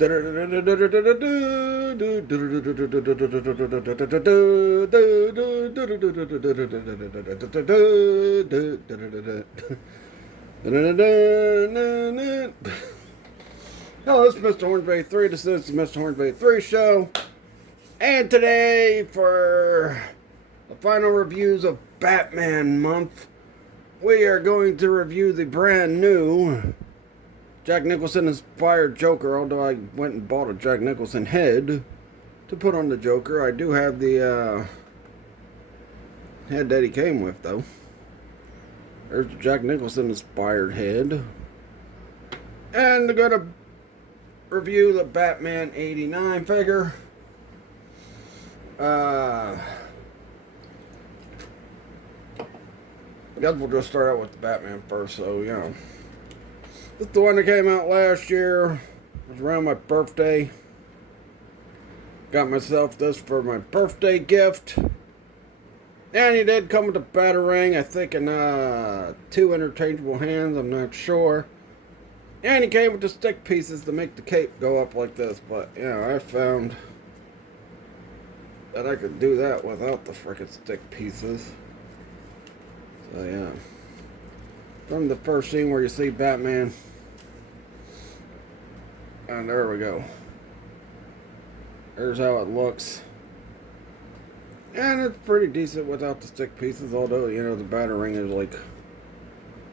Hello, this is Mr. Hornsby3. This is the Mr. Hornsby3 show. And today, for the final reviews of Batman month, we are going to review the brand new Jack Nicholson inspired Joker. Although I went and bought a Jack Nicholson head to put on the Joker, I do have the head that he came with, though. There's the Jack Nicholson inspired head. And I'm going to review the Batman89 figure. I guess we'll just start out with the Batman first. So, you know, this is the one that came out last year. It was around my birthday. Got myself this for my birthday gift. And he did come with a batarang, I think, in 2 interchangeable hands. I'm not sure. And he came with the stick pieces to make the cape go up like this. But, you know, I found that I could do that without the frickin' stick pieces. So, yeah. From the first scene where you see Batman. And there we go. There's how it looks. And it's pretty decent without the stick pieces. Although, you know, the batarang is like,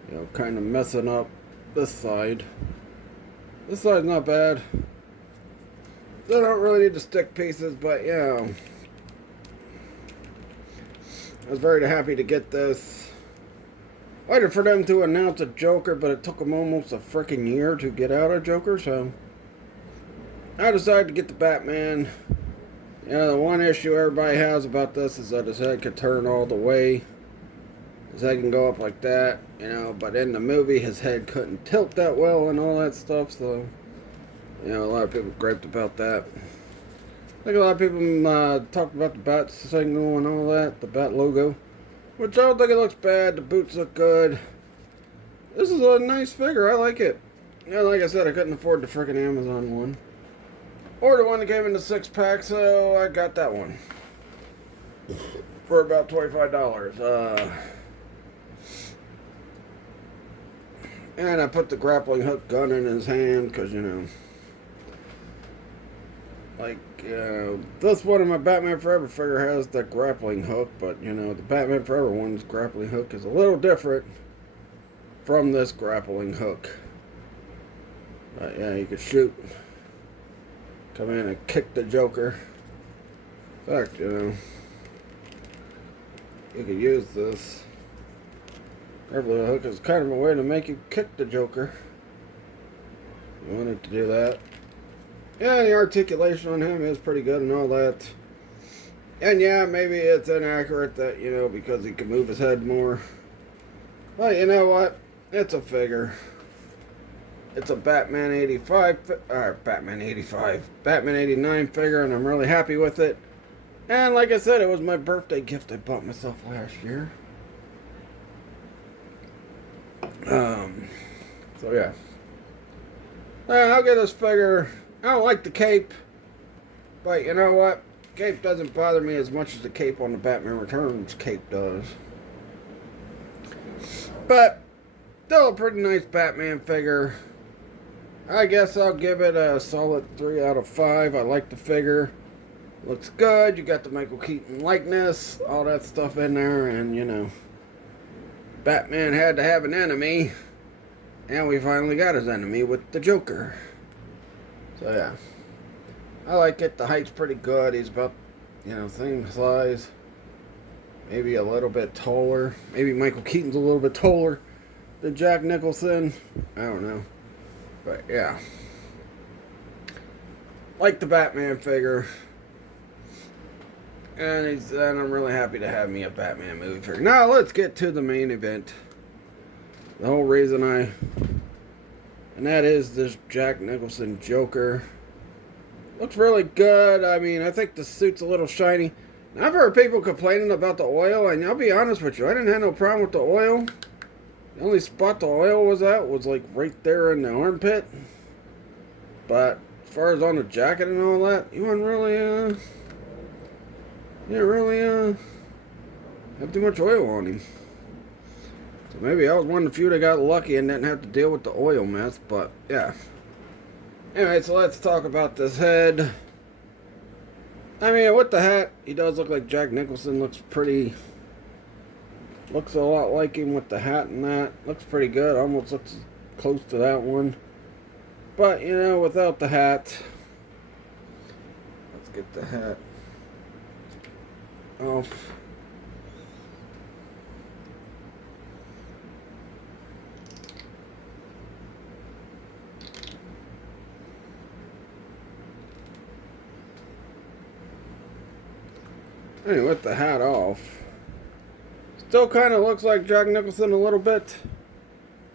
you know, kind of messing up this side. This side's not bad. They don't really need the stick pieces, but, you know, I was very happy to get this. Waited for them to announce a Joker, but it took them almost a freaking year to get out a Joker, so I decided to get the Batman. You know, the one issue everybody has about this is that his head could turn all the way. His head can go up like that, you know, but in the movie his head couldn't tilt that well and all that stuff, so, you know, a lot of people griped about that. I think a lot of people talked about the bat signal and all that, the bat logo, which I don't think it looks bad. The boots look good. This is a nice figure. I like it. Yeah, like I said, I couldn't afford the frickin' Amazon one. Or the one that came in the 6-pack, so I got that one. For about $25. And I put the grappling hook gun in his hand, because, you know, like, this one in my Batman Forever figure has the grappling hook, but, you know, the Batman Forever one's grappling hook is a little different from this grappling hook. But, yeah, you could shoot. Come in and kick the Joker. In fact, you know, you could use this. Grappling hook is kind of a way to make you kick the Joker. You wanted to do that. Yeah, the articulation on him is pretty good and all that. And yeah, maybe it's inaccurate that, you know, because he can move his head more. But you know what? It's a figure. It's a Batman 85, Batman 89 figure, and I'm really happy with it. And like I said, it was my birthday gift I bought myself last year. So yeah. I'll get this figure. I don't like the cape, but you know what? Cape doesn't bother me as much as the cape on the Batman Returns cape does. But still a pretty nice Batman figure. I guess I'll give it a solid 3 out of 5. I like the figure. Looks good. You got the Michael Keaton likeness, all that stuff in there, and you know, Batman had to have an enemy, and we finally got his enemy with the Joker. So yeah, I like it. The height's pretty good. He's about, you know, same size, maybe a little bit taller. Maybe Michael Keaton's a little bit taller than Jack Nicholson. I don't know. But yeah, like the Batman figure, and I'm really happy to have me a Batman movie figure. Now let's get to the main event. The whole reason and that is this Jack Nicholson Joker. Looks really good. I mean, I think the suit's a little shiny. Now, I've heard people complaining about the oil, and I'll be honest with you, I didn't have no problem with the oil. The only spot the oil was at was like right there in the armpit. But as far as on the jacket and all that, he wasn't really, didn't really, have too much oil on him. So maybe I was one of the few that got lucky and didn't have to deal with the oil mess, but yeah. Anyway, so let's talk about this head. I mean, with the hat, he does look like Jack Nicholson. Looks a lot like him with the hat and that. Looks pretty good. Almost looks close to that one. But, you know, without the hat. Let's get the hat off. Anyway, with the hat off, still kind of looks like Jack Nicholson a little bit.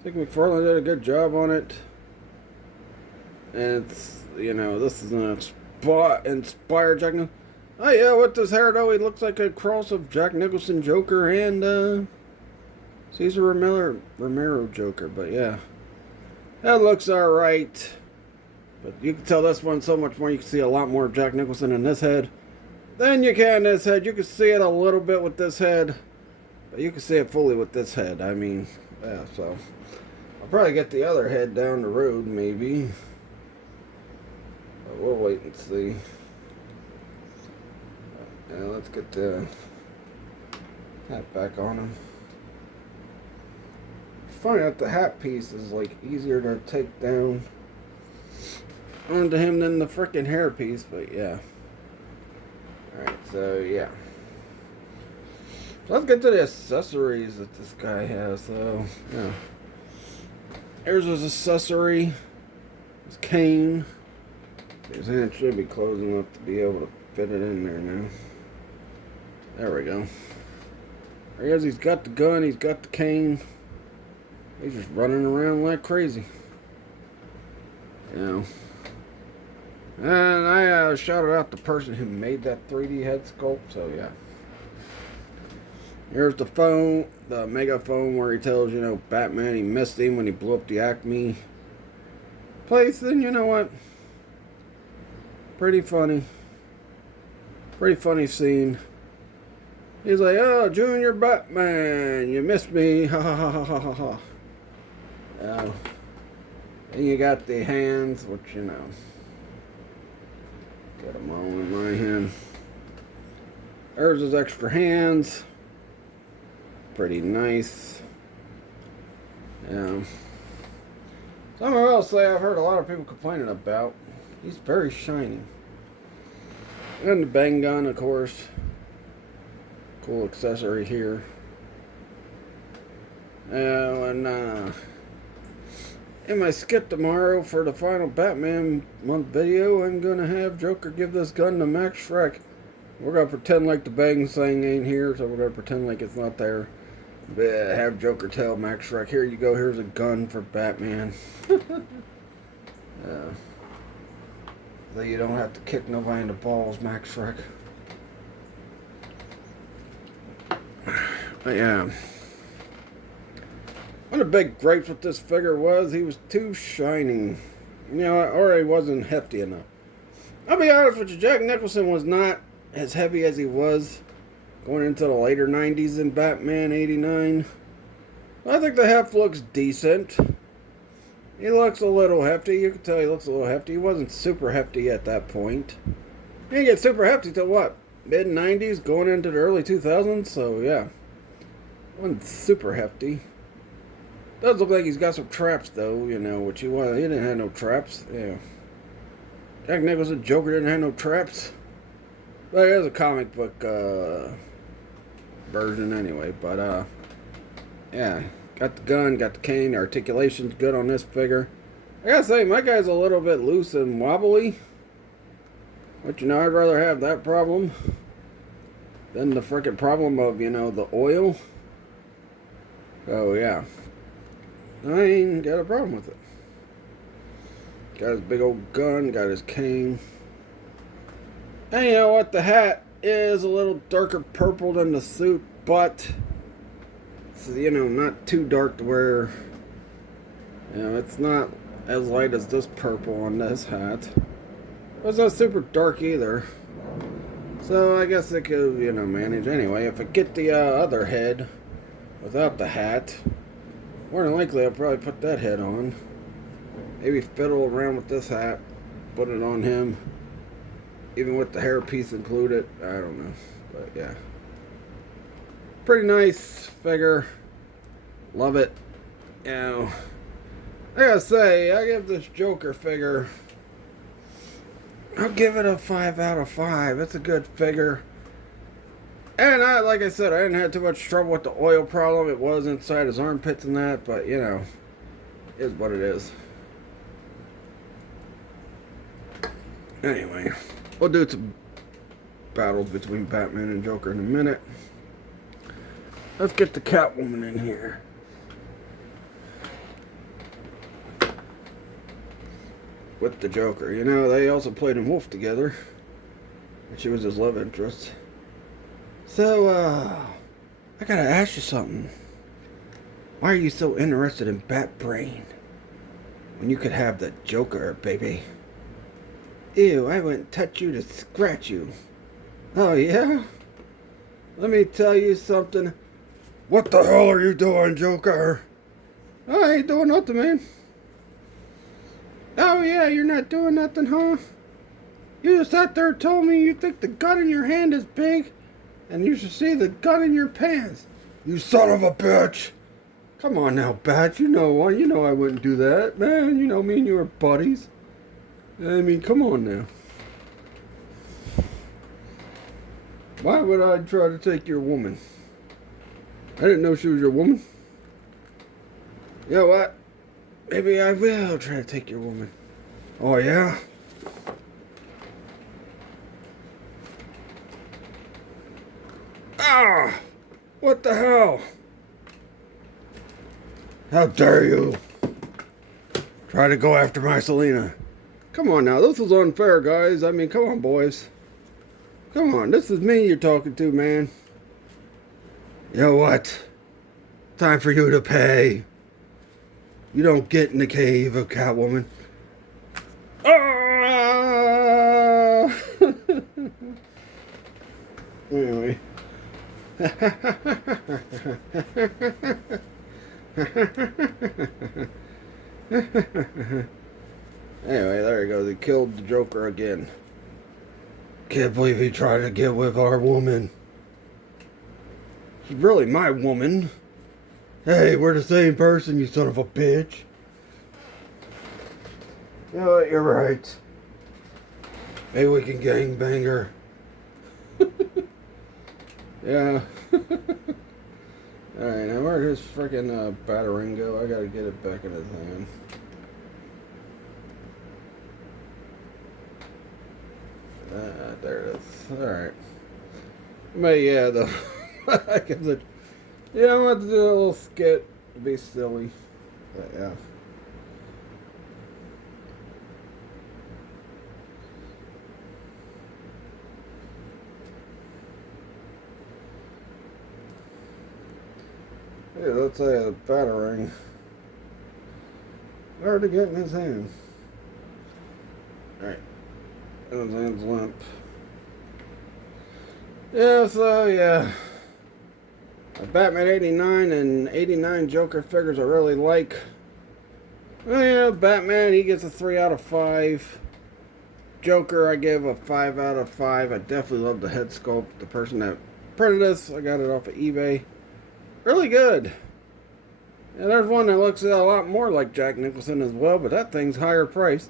I think McFarlane did a good job on it. And it's, you know, this is an inspired Jack Nicholson. Oh yeah, with this hair though, he looks like a cross of Jack Nicholson Joker and Cesar Romero Joker. But yeah, that looks alright. But you can tell this one so much more. You can see a lot more of Jack Nicholson in this head than you can this head. You can see it a little bit with this head, but you can see it fully with this head. I mean, yeah, so I'll probably get the other head down the road, maybe. But we'll wait and see. Yeah, let's get the hat back on him. It's funny that the hat piece is like easier to take down onto him than the freaking hair piece, but yeah. Alright, so yeah. So let's get to the accessories that this guy has. So, yeah. Here's his accessory. His cane. His hand should be close enough to be able to fit it in there now. There we go. There he is. He's got the gun. He's got the cane. He's just running around like crazy. You know. And I shouted out the person who made that 3D head sculpt, so yeah. Here's the phone, the megaphone where he tells, you know, Batman he missed him when he blew up the Acme place. And you know what? Pretty funny. Pretty funny scene. He's like, oh, Junior Batman, you missed me. Ha ha ha ha ha ha. And you got the hands, which, you know. Get them all in my hand. There's his extra hands. Pretty nice. Yeah. Something else I've heard a lot of people complaining about. He's very shiny. And the bang gun, of course. Cool accessory here. And in my skit tomorrow for the final Batman month video, I'm gonna have Joker give this gun to Max Schreck. We're gonna pretend like the bang thing ain't here, so we're gonna pretend like it's not there. But have Joker tell Max Schreck, here you go, here's a gun for Batman. So you don't have to kick nobody in the balls, Max Schreck. But yeah. One of the big gripes with this figure was he was too shiny. You know, or he wasn't hefty enough. I'll be honest with you, Jack Nicholson was not as heavy as he was going into the later 90s in Batman 89. I think the heft looks decent. He looks a little hefty. You can tell he looks a little hefty. He wasn't super hefty at that point. He didn't get super hefty till what? Mid-90s going into the early 2000s? So yeah. Wasn't super hefty. Does look like he's got some traps though, you know, which he didn't have no traps. Yeah. Jack Nicholson Joker didn't have no traps. But it is a comic book version anyway. But yeah. Got the gun, got the cane, the articulation's good on this figure. I gotta say, my guy's a little bit loose and wobbly. But you know, I'd rather have that problem than the frickin' problem of, you know, the oil. So yeah. I ain't got a problem with it. Got his big old gun, got his cane. And you know what? The hat is a little darker purple than the suit, but it's, you know, not too dark to where, you know, it's not as light as this purple on this hat. It was not super dark either. So I guess they could, manage. Anyway, if I get the other head without the hat, more than likely I'll probably put that head on. Maybe fiddle around with this hat, put it on him, even with the hairpiece included. I don't know, but yeah. Pretty nice figure. Love it. I gotta say, I give this Joker figure, I'll give it a 5 out of 5. It's a good figure. And like I said, I didn't have too much trouble with the oil problem. It was inside his armpits and that, but is what it is. Anyway, we'll do some battles between Batman and Joker in a minute. Let's get the Catwoman in here. With the Joker. They also played in Wolf together. And she was his love interest. So, I gotta ask you something. Why are you so interested in Bat Brain when you could have the Joker, baby? Ew, I wouldn't touch you to scratch you. Oh, yeah? Let me tell you something. What the hell are you doing, Joker? I ain't doing nothing, man. Oh, yeah, you're not doing nothing, huh? You just sat there and told me you think the gun in your hand is big, and you should see the gun in your pants. You son of a bitch! Come on now, Bat. You know I wouldn't do that, man. Me and you are buddies. I mean, come on now. Why would I try to take your woman? I didn't know she was your woman. You know what? Maybe I will try to take your woman. Oh, yeah? Ah! What the hell? How dare you try to go after my Selena? Come on now, this is unfair, guys. I mean, come on, boys. Come on, this is me you're talking to, man. You know what? Time for you to pay. You don't get in the cave of Catwoman. Ah! Anyway. Anyway, there he goes. He killed the Joker again. Can't believe he tried to get with our woman. She's really my woman. Hey, we're the same person, you son of a bitch. You know what, you're right. Maybe we can gangbang her. Yeah. Alright, now where'd his freaking batarang go? I gotta get it back in his hand. There it is. Alright. But yeah, though. I guess it. Yeah, I want to do a little skit to be silly. But yeah. Yeah, let's say a batarang. Hard to get in his hand. Alright. His hand's limp. Yeah, so yeah. Batman89 and 89 Joker figures I really like. Well, yeah, Batman, he gets a 3 out of 5. Joker, I give a 5 out of 5. I definitely love the head sculpt. The person that printed this, I got it off of eBay. Really good. And there's one that looks a lot more like Jack Nicholson as well, but that thing's higher priced.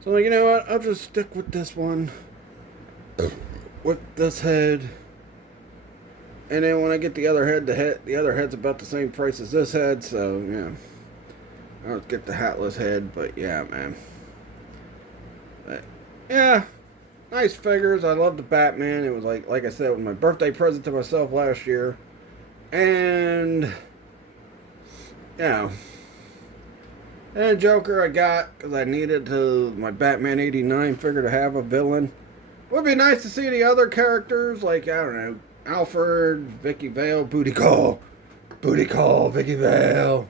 So I'm like, you know what? I'll just stick with this one. With this head. And then when I get the other head, the other head's about the same price as this head, so yeah. I'll get the hatless head, but yeah, man. But, yeah. Nice figures. I love the Batman. It was like I said, it was my birthday present to myself last year. And and Joker I got because I needed my Batman89 figure to have a villain. Would be nice to see the other characters, like, I don't know, Alfred, Vicky Vale, Booty Call, Vicky Vale.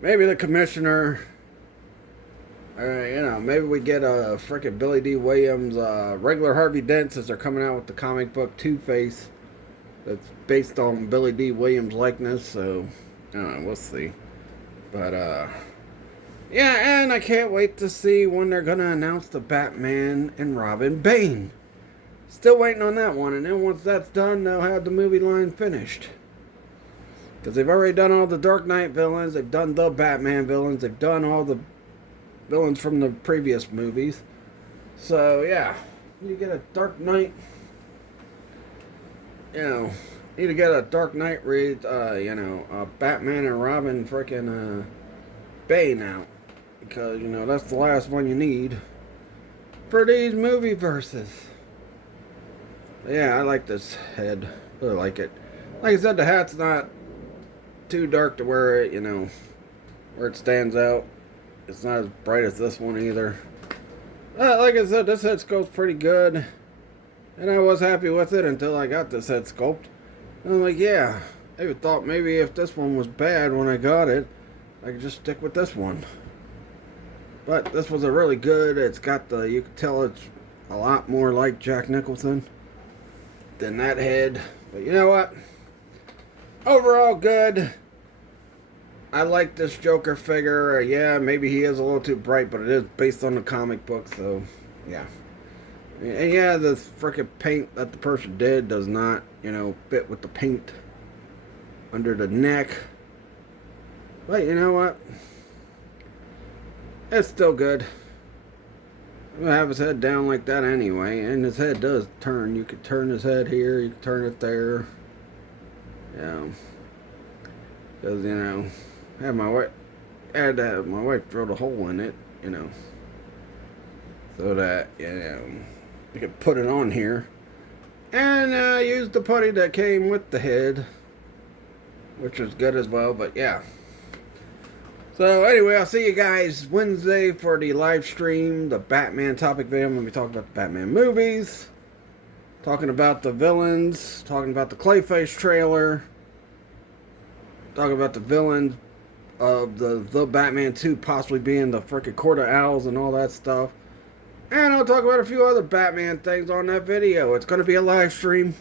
Maybe the Commissioner, Maybe we get a frickin' Billy D. Williams, regular Harvey Dent, since they're coming out with the comic book Two-Face that's based on Billy D. Williams' likeness. So, I don't know, we'll see. But, yeah, and I can't wait to see when they're gonna announce the Batman and Robin Bane. Still waiting on that one, and then once that's done, they'll have the movie line finished. Because they've already done all the Dark Knight villains, they've done the Batman villains, they've done all the villains from the previous movies. So, yeah, you get a Dark Knight, need to get a Dark Knight read, Batman and Robin freaking Bane out. Because, that's the last one you need for these movie verses. Yeah, I like this head. Really like it. Like I said, the hat's not too dark to wear it, where it stands out. It's not as bright as this one either. Like I said, this head sculpt's pretty good. And I was happy with it until I got this head sculpt. And I'm like, yeah. I even thought maybe if this one was bad when I got it, I could just stick with this one. But this was a really good, you can tell it's a lot more like Jack Nicholson than that head. But you know what? Overall good. I like this Joker figure. Yeah, maybe he is a little too bright, but it is based on the comic book, so yeah. And yeah, the frickin' paint that the person did does not, fit with the paint under the neck. But you know what? It's still good. I'm gonna have his head down like that anyway, and his head does turn. You could turn his head here, you could turn it there. Because, I had to have my wife drill a hole in it, so that, you could put it on here. And use the putty that came with the head, which was good as well, but yeah. So anyway, I'll see you guys Wednesday for the live stream, the Batman topic video. I'm going to be talking about the Batman movies, talking about the villains, talking about the Clayface trailer, talking about the villains of the Batman 2 possibly being the frickin' Court of Owls and all that stuff. And I'll talk about a few other Batman things on that video. It's going to be a live stream.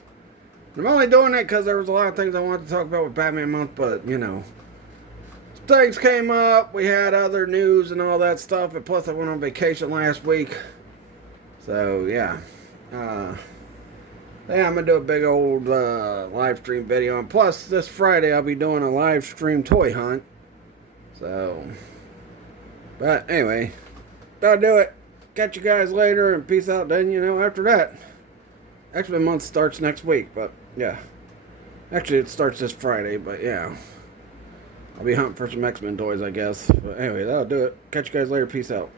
I'm only doing it because there was a lot of things I wanted to talk about with Batman Month, but, things came up, we had other news and all that stuff, and plus I went on vacation last week. So, yeah. I'm going to do a big old live stream video. And plus, this Friday I'll be doing a live stream toy hunt. So, but anyway, that'll do it. Catch you guys later, and peace out then, after that. X-Men month starts next week, but yeah. Actually, it starts this Friday, but yeah. I'll be hunting for some X-Men toys, I guess. But anyway, that'll do it. Catch you guys later. Peace out.